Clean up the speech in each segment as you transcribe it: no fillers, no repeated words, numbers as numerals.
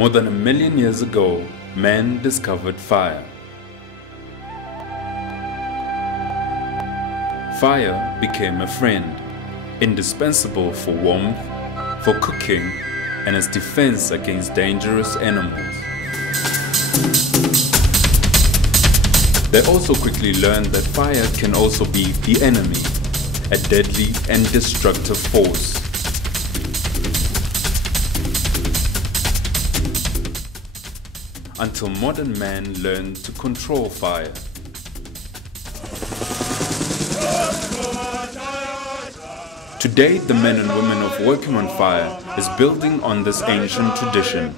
More than 1 million years ago, man discovered fire. Fire became a friend, indispensable for warmth, for cooking, and as defense against dangerous animals. They also quickly learned that fire can also be the enemy, a deadly and destructive force. Until modern man learned to control fire. Today, the men and women of Working on Fire is building on this ancient tradition.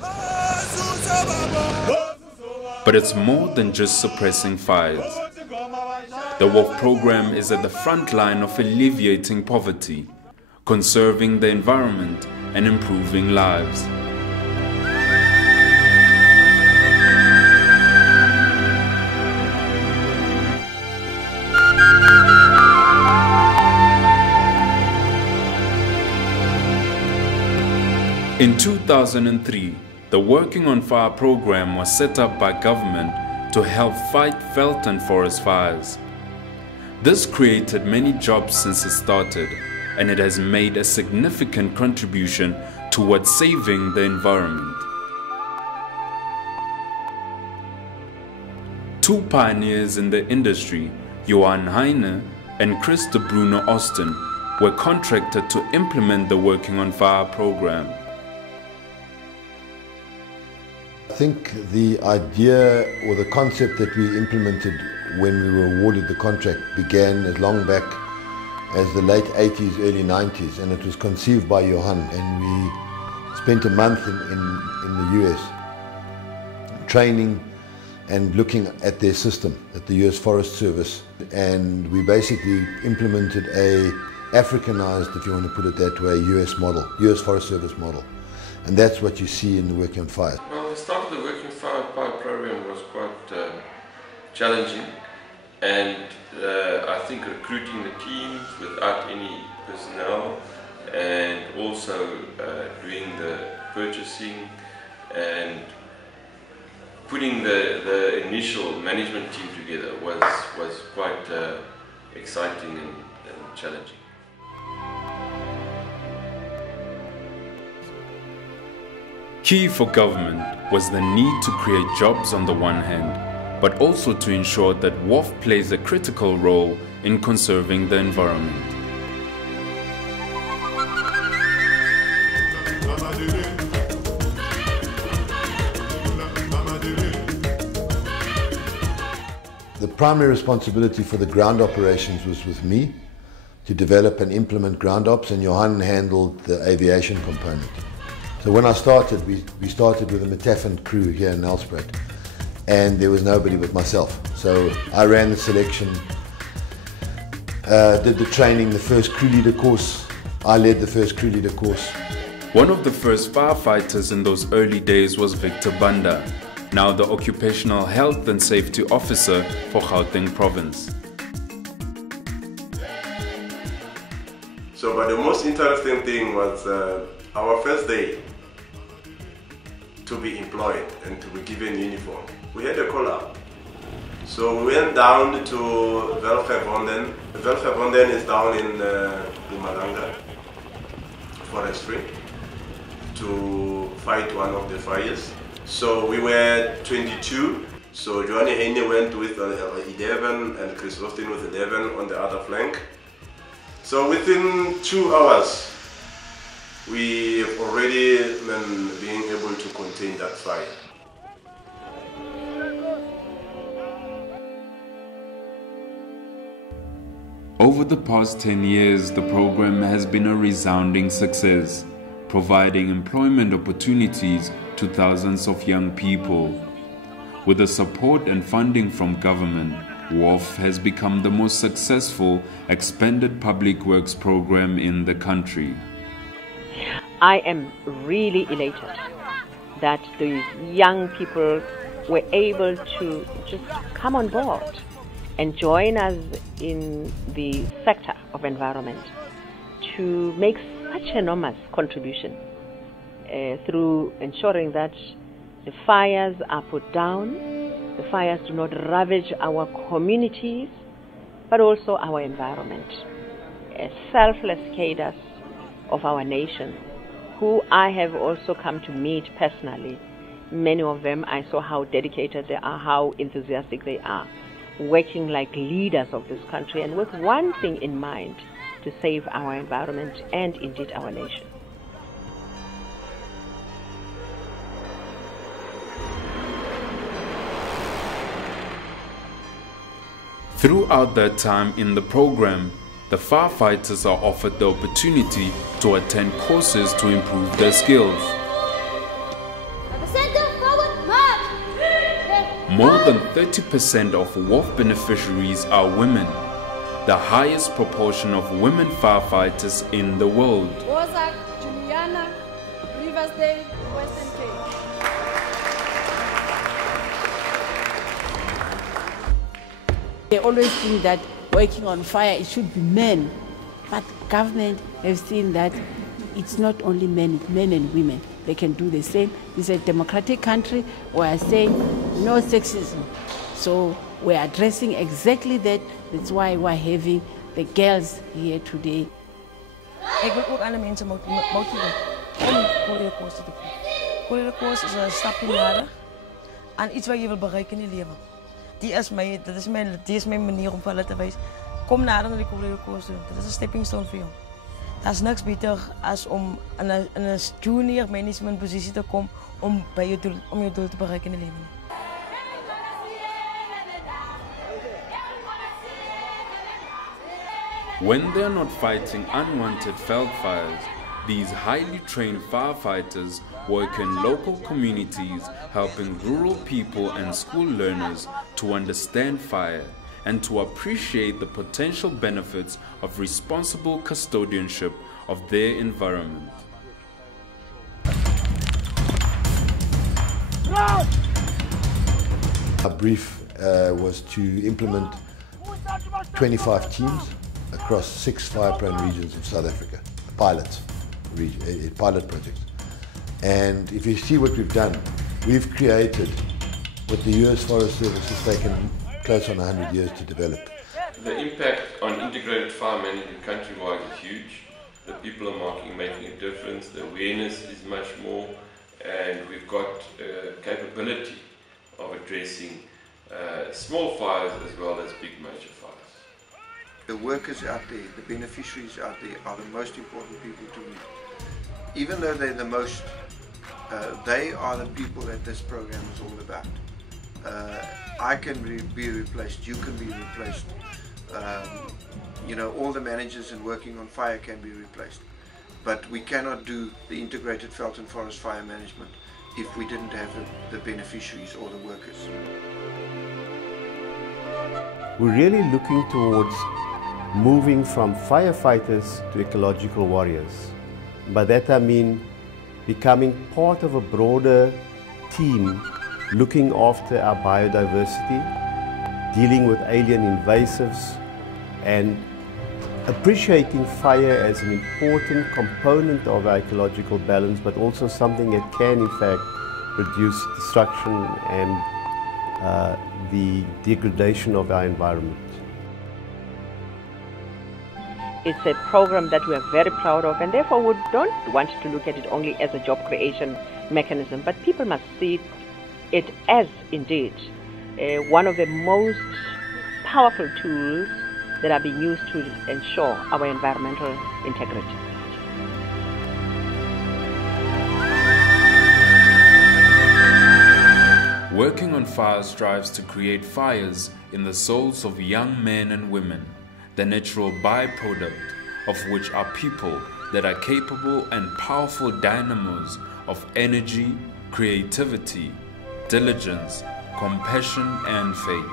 But it's more than just suppressing fires. The WOF program is at the front line of alleviating poverty, conserving the environment, and improving lives. In 2003, the Working on Fire program was set up by government to help fight veld and forest fires. This created many jobs since it started, and it has made a significant contribution towards saving the environment. Two pioneers in the industry, Johan Heine and Chris de Bruno Austin, were contracted to implement the Working on Fire program. I think the idea or the concept that we implemented when we were awarded the contract began as long back as the late 80s, early 90s, and it was conceived by Johan, and we spent a month in the US training and looking at their system, at the US Forest Service, and we basically implemented a Africanized, if you want to put it that way, US model, US Forest Service model, and that's what you see in the Working on Fire. The start of the Working Fire program was quite challenging, and I think recruiting the teams without any personnel, and also doing the purchasing and putting the initial management team together was quite exciting and challenging. Key for government was the need to create jobs on the one hand, but also to ensure that WOF plays a critical role in conserving the environment. The primary responsibility for the ground operations was with me to develop and implement ground ops, and Johan handled the aviation component. So when I started, we started with a Metaphant crew here in Nelspruit, and there was nobody but myself. So I ran the selection, did the training, the first crew leader course. I led the first crew leader course. One of the first firefighters in those early days was Victor Banda, now the Occupational Health and Safety Officer for Gauteng Province. But the most interesting thing was our first day to be employed and to be given uniform. We had a call-up. So we went down to WOF-Kishugu. WOF-Kishugu is down in Mpumalanga forestry to fight one of the fires. So we were 22. So Johnny Heine went with 11 and Chris Austin with 11 on the other flank. So within 2 hours, we have already been being able to contain that fire. Over the past 10 years, the program has been a resounding success, providing employment opportunities to thousands of young people. With the support and funding from government, WOF has become the most successful expanded public works program in the country. I am really elated that these young people were able to just come on board and join us in the sector of environment to make such enormous contribution through ensuring that the fires are put down, the fires do not ravage our communities, but also our environment. Selfless cadres of our nation, who I have also come to meet personally. Many of them, I saw how dedicated they are, how enthusiastic they are, working like leaders of this country and with one thing in mind, to save our environment and indeed our nation. Throughout their time in the program, the firefighters are offered the opportunity to attend courses to improve their skills. More than 30% of WOF beneficiaries are women, the highest proportion of women firefighters in the world. They always think that working on fire, it should be men. But government has seen that it's not only men, it's men and women. They can do the same. It's a democratic country. We are saying no sexism. So we're addressing exactly that. That's why we're having the girls here today. Ik wil ook alle mensen motiveren om courierkoers te doen. Courierkoers is een stapje nader aan iets wat je wil bereiken in je leven. Die is mijn manier om voor hulle te wijzen. Kom nader naar die courierkoers doen. Dat is een stepping stone voor jou. Dat is niks beter als om in een junior management positie te komen om je doel te bereiken in je leven. When they're not fighting unwanted veld fires, these highly trained firefighters work in local communities, helping rural people and school learners to understand fire and to appreciate the potential benefits of responsible custodianship of their environment. Our brief was to implement 25 teams across 6 fire-prone regions of South Africa, pilot projects. And if you see what we've done, we've created what the US Forest Service has taken close on 100 years to develop. The impact on integrated fire management countrywide is huge. The people are making a difference, the awareness is much more, and we've got capability of addressing small fires as well as big major fires. The workers out there, the beneficiaries out there are the most important people to me. Even though they're the most, they are the people that this program is all about. I can be replaced, you can be replaced. You know, all the managers and working on fire can be replaced. But we cannot do the integrated veld and forest fire management if we didn't have the beneficiaries or the workers. We're really looking towards moving from firefighters to ecological warriors. By that I mean becoming part of a broader team looking after our biodiversity, dealing with alien invasives, and appreciating fire as an important component of our ecological balance, but also something that can in fact reduce destruction and the degradation of our environment. It's a program that we are very proud of, and therefore we don't want to look at it only as a job creation mechanism, but people must see it as indeed one of the most powerful tools that are being used to ensure our environmental integrity. Working on fire strives to create fires in the souls of young men and women, the natural byproduct of which are people that are capable and powerful dynamos of energy, creativity, diligence, compassion, and faith.